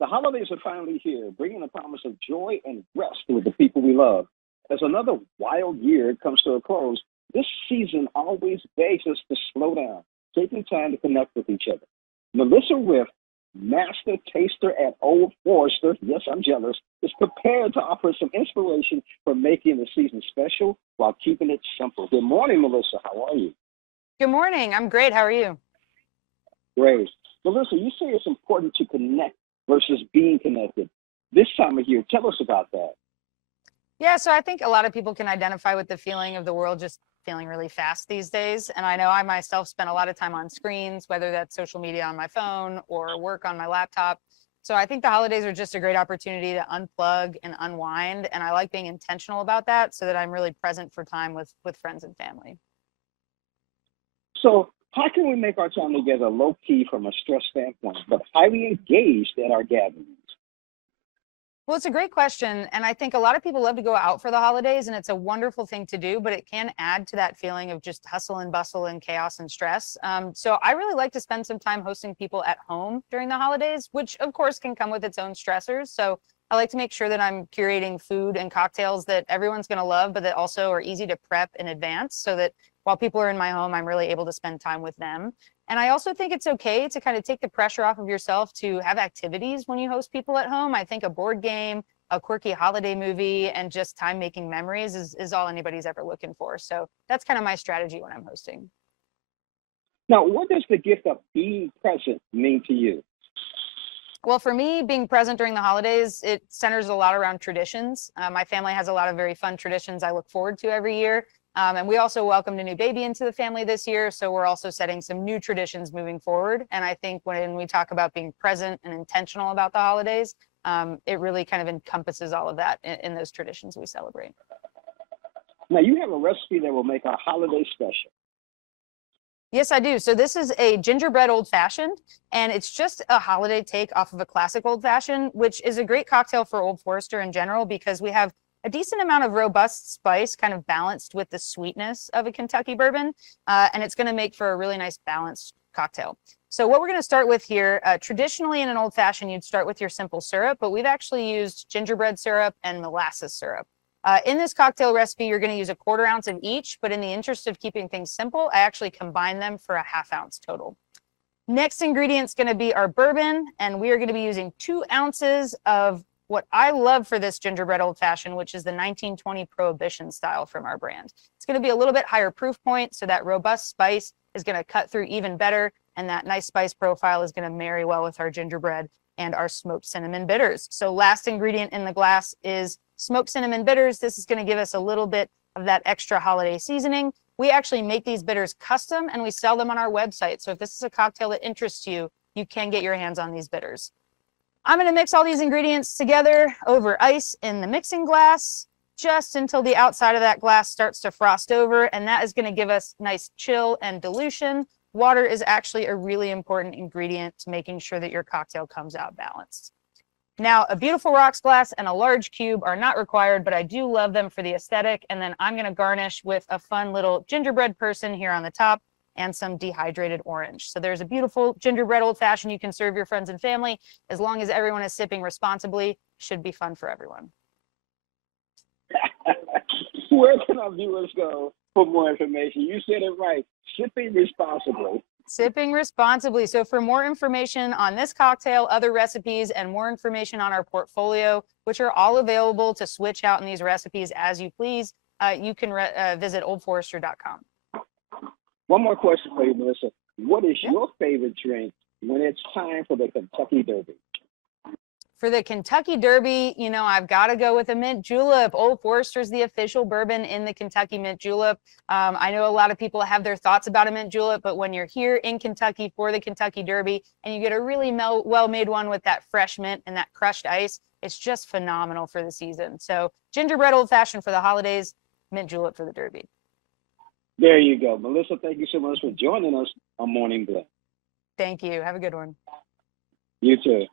The holidays are finally here, bringing the promise of joy and rest with the people we love. As another wild year comes to a close, this season always begs us to slow down, taking time to connect with each other. Melissa Riff, master taster at Old Forester, yes, I'm jealous, is prepared to offer some inspiration for making the season special while keeping it simple. Good morning, Melissa. How are you? Good morning. I'm great. How are you? Great. Melissa, you say it's important to connect versus being connected. This time of year, tell us about that. Yeah, so I think a lot of people can identify with the feeling of the world just feeling really fast these days. And I know I myself spend a lot of time on screens, whether that's social media on my phone or work on my laptop. So I think the holidays are just a great opportunity to unplug and unwind. And I like being intentional about that so that I'm really present for time with friends and family. So, how can we make our time together low key from a stress standpoint, but highly engaged at our gatherings? Well, it's a great question. And I think a lot of people love to go out for the holidays, and it's a wonderful thing to do, but it can add to that feeling of just hustle and bustle and chaos and stress. So I really like to spend some time hosting people at home during the holidays, which of course can come with its own stressors. So I like to make sure that I'm curating food and cocktails that everyone's going to love, but that also are easy to prep in advance so that while people are in my home, I'm really able to spend time with them. And I also think it's okay to kind of take the pressure off of yourself to have activities when you host people at home. I think a board game, a quirky holiday movie, and just time making memories is all anybody's ever looking for. So that's kind of my strategy when I'm hosting. Now, what does the gift of being present mean to you? Well, for me, being present during the holidays, it centers a lot around traditions. My family has a lot of very fun traditions I look forward to every year. And we also welcomed a new baby into the family this year. So we're also setting some new traditions moving forward. And I think when we talk about being present and intentional about the holidays, it really kind of encompasses all of that in those traditions we celebrate. Now, you have a recipe that will make our holiday special. Yes, I do. So this is a gingerbread old fashioned, and it's just a holiday take off of a classic old fashioned, which is a great cocktail for Old Forester in general because we have a decent amount of robust spice kind of balanced with the sweetness of a Kentucky bourbon. And it's going to make for a really nice balanced cocktail. So what we're going to start with here, traditionally in an old fashioned, you'd start with your simple syrup, but we've actually used gingerbread syrup and molasses syrup. In this cocktail recipe, you're going to use a 1/4 ounce of each, but in the interest of keeping things simple, I actually combine them for a 1/2 ounce total. Next ingredient is going to be our bourbon, and we are going to be using 2 ounces of what I love for this gingerbread old fashioned, which is the 1920 Prohibition style from our brand. It's going to be a little bit higher proof point, so that robust spice is going to cut through even better, and that nice spice profile is going to marry well with our gingerbread and our smoked cinnamon bitters. So last ingredient in the glass is smoked cinnamon bitters. This is going to give us a little bit of that extra holiday seasoning. We actually make these bitters custom and we sell them on our website. So if this is a cocktail that interests you, you can get your hands on these bitters. I'm going to mix all these ingredients together over ice in the mixing glass just until the outside of that glass starts to frost over, and that is going to give us nice chill and dilution. Water is actually a really important ingredient to making sure that your cocktail comes out balanced. Now, a beautiful rocks glass and a large cube are not required, but I do love them for the aesthetic. And then I'm going to garnish with a fun little gingerbread person here on the top and some dehydrated orange. So there's a beautiful gingerbread old fashioned you can serve your friends and family. As long as everyone is sipping responsibly, should be fun for everyone. Where can our viewers go for more information? You said it right. Sipping responsibly. Sipping responsibly. So for more information on this cocktail, other recipes, and more information on our portfolio, which are all available to switch out in these recipes as you please, you can visit oldforester.com. One more question for you, Melissa. What is Yeah. your favorite drink when it's time for the Kentucky Derby? For the Kentucky Derby, you know, I've got to go with a mint julep. Old Forester's the official bourbon in the Kentucky mint julep. I know a lot of people have their thoughts about a mint julep, but when you're here in Kentucky for the Kentucky Derby and you get a really well-made one with that fresh mint and that crushed ice, it's just phenomenal for the season. So gingerbread old fashioned for the holidays, mint julep for the Derby. There you go. Melissa, thank you so much for joining us on Morning Blend. Thank you. Have a good one. You too.